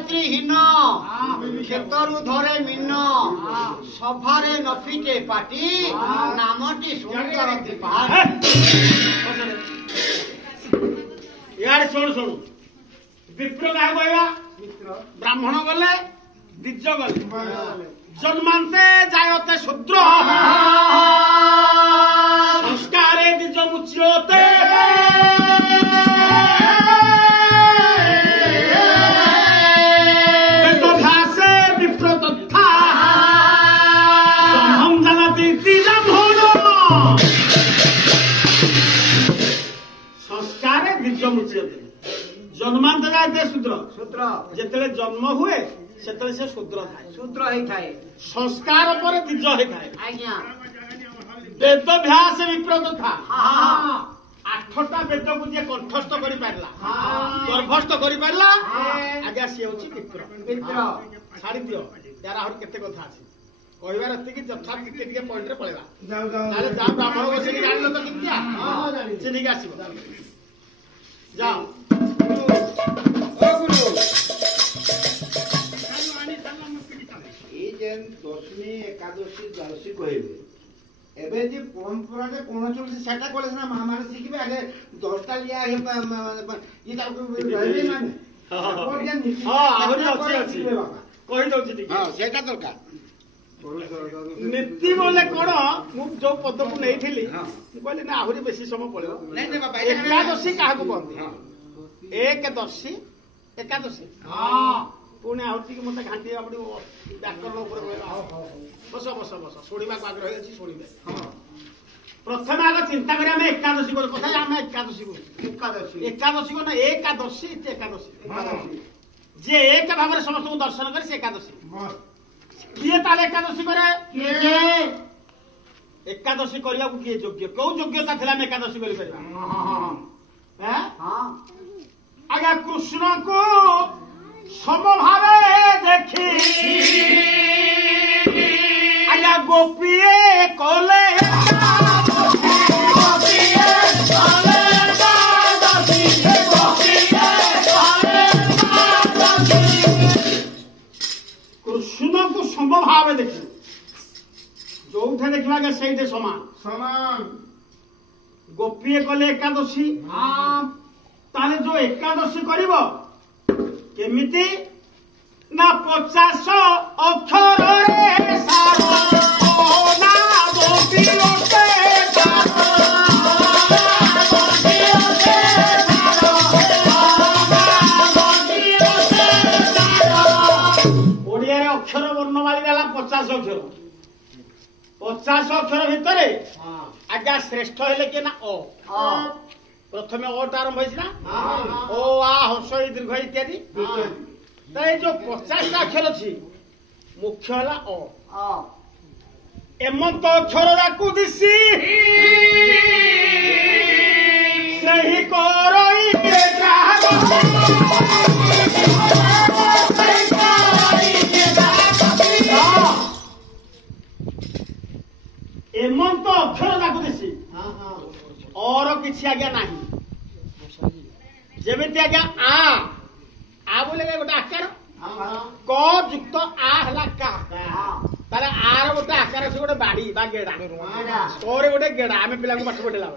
नेत्रीहीन क्षेत्रु धरे मीन सभारे नफिके पाटी नामटी सुंदर यार शुण शुण विप्र क्या कहवा ब्राह्मण गले द्विज गले जन्मांते जायते शूद्र संस्कारे द्विज मुच्यते वेदभासे विप्र तथा ब्रह्मं जानति त्रिब्राह्मण संस्कारे द्विज मुच्यते जन्मांत जाते शूद्र शूद्र जिते जन्म हुए से शूद्र थाए शूद्र ही थाए संस्कार पर द्विज ही थाए आज्ञा वेदभ्यास विप्रत था हाँ 8टा वेद को जे कंठस्थ कर पारला हाँ गर्भस्थ कर पारला हाँ। आज्ञा सी होची विप्र मित्र छाड़ी दियो यार आहुर केते कथा अछि कहबार एतिकी यथा टिके टिके पॉइंट रे पळेबा जाओ ताले जा ब्राह्मण बसे कि जानिलो तो कितिया हाँ जानी चिनी के आसीबो जाओ जेन दशमी एकादशी द्वादशी कहले एबे जे परंपरा रे कोन चलसी सेटा कोले ना महामारी शिखिबे आगे 10टा लिया आगे ई ता रहले माने और जेन हां आहुरी अछि कहि दउछि ठीक हां सेटा दरकार नीति बोले कोन मु जो पद को नेइथिली कहली ना आहुरी बेसी समय पळेबो नहीं नहीं बाबा एकादशी काहाकू कहନ୍ତି एकदशी एकादशी हाँ पुणे आहुति कि मते घांटी आपड़ी व्याकरण ऊपर बस बस बस शुणवा आग्रह अछि शुणिबे प्रथम आग चिंता करी आम एकादशी को कथा आम एकादशी को एकादशी को ना एकादशी एकादशी जे एक भाव में समस्त को दर्शन करे से एकादशी किए ताले एकादशी करे एकादशी करिया को किए योग्य कौ योग्यता थिला हम एकादशी करि परिबा हैं हाँ आगे कृष्ण को समभावे देखी आगे गोपीए कले कृष्ण को समभावे देखी जो देखा गे से समान समान गोपीए कले एकादशी हाँ ताले जो एकादशी करिब केमिति ना 50 अक्षर रे सारा ना गोपीलोटे ओडिया रे अक्षर वर्णमाली देला 50 अक्षर 50 अक्षर भितरे आज्ञा श्रेष्ठ हेले के ना अ प्रथमे अट आरंभ होइछ ना ओ आ हर्ष दीर्घ इत्यादि तो ये जो 50 अक्षर अच्छी मुख्य है एमंत अक्षर राकु दिसी सही करई एमंत अक्षर राकु दिसी और किसी आज्ञा नहीं जेमिति आज्ञा आ बोले गोटे आकार क युक्त आ हला का ताले आर गोटे आकार से गोटे बाड़ी बा गेड़ा करे गोटे गेड़ा आमे पिला को पाठ पढेला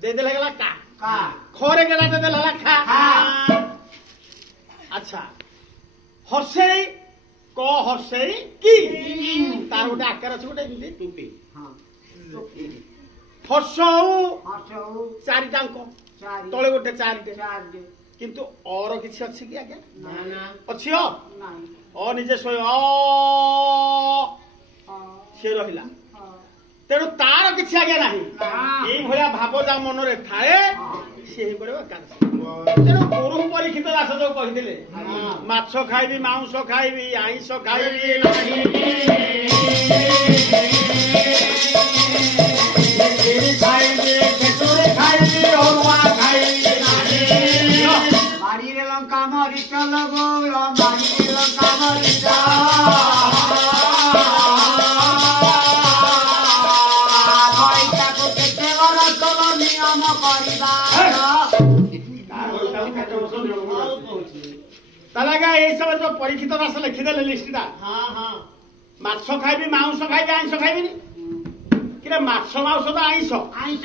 दे देला गेला का खरे गेड़ा दे देला खा अच्छा हर्षेई क हर्षेई की तार गोटे आकार से गोटे एमती टुपी हर्षौ चारिटा अंक तले गोटे चारिटे किंतु और किसी अच्छी कि आज्ञा अच्छी अ निजे स्वय से रहिला तेणु तार किसी आज्ञा नहीं यही भाया भाव जा मन रे थाए से ही पड़े तेणु गुरु परीक्षित दास जो कही माछ खाइबी मांस खाइबी आइंस खाइबी लंका मारी चल गोला मारी लंका मारी ତାହେଲେ ଆଜ୍ଞା ଏଇ ସମୟରେ ଯୋଉ ପରୀକ୍ଷିତ ଦାସ ଲେଖିଦେଲେ ଲିଷ୍ଟଟା ହଁ ହଁ ମାଛ ଖାଇବି ମାଉଁସ ଖାଇବି ଆଇଁଷ ଖାଇବିନି କିରେ ମାଛ ମାଉସ ତ ଆଇଁଷ ଆଇଁଷ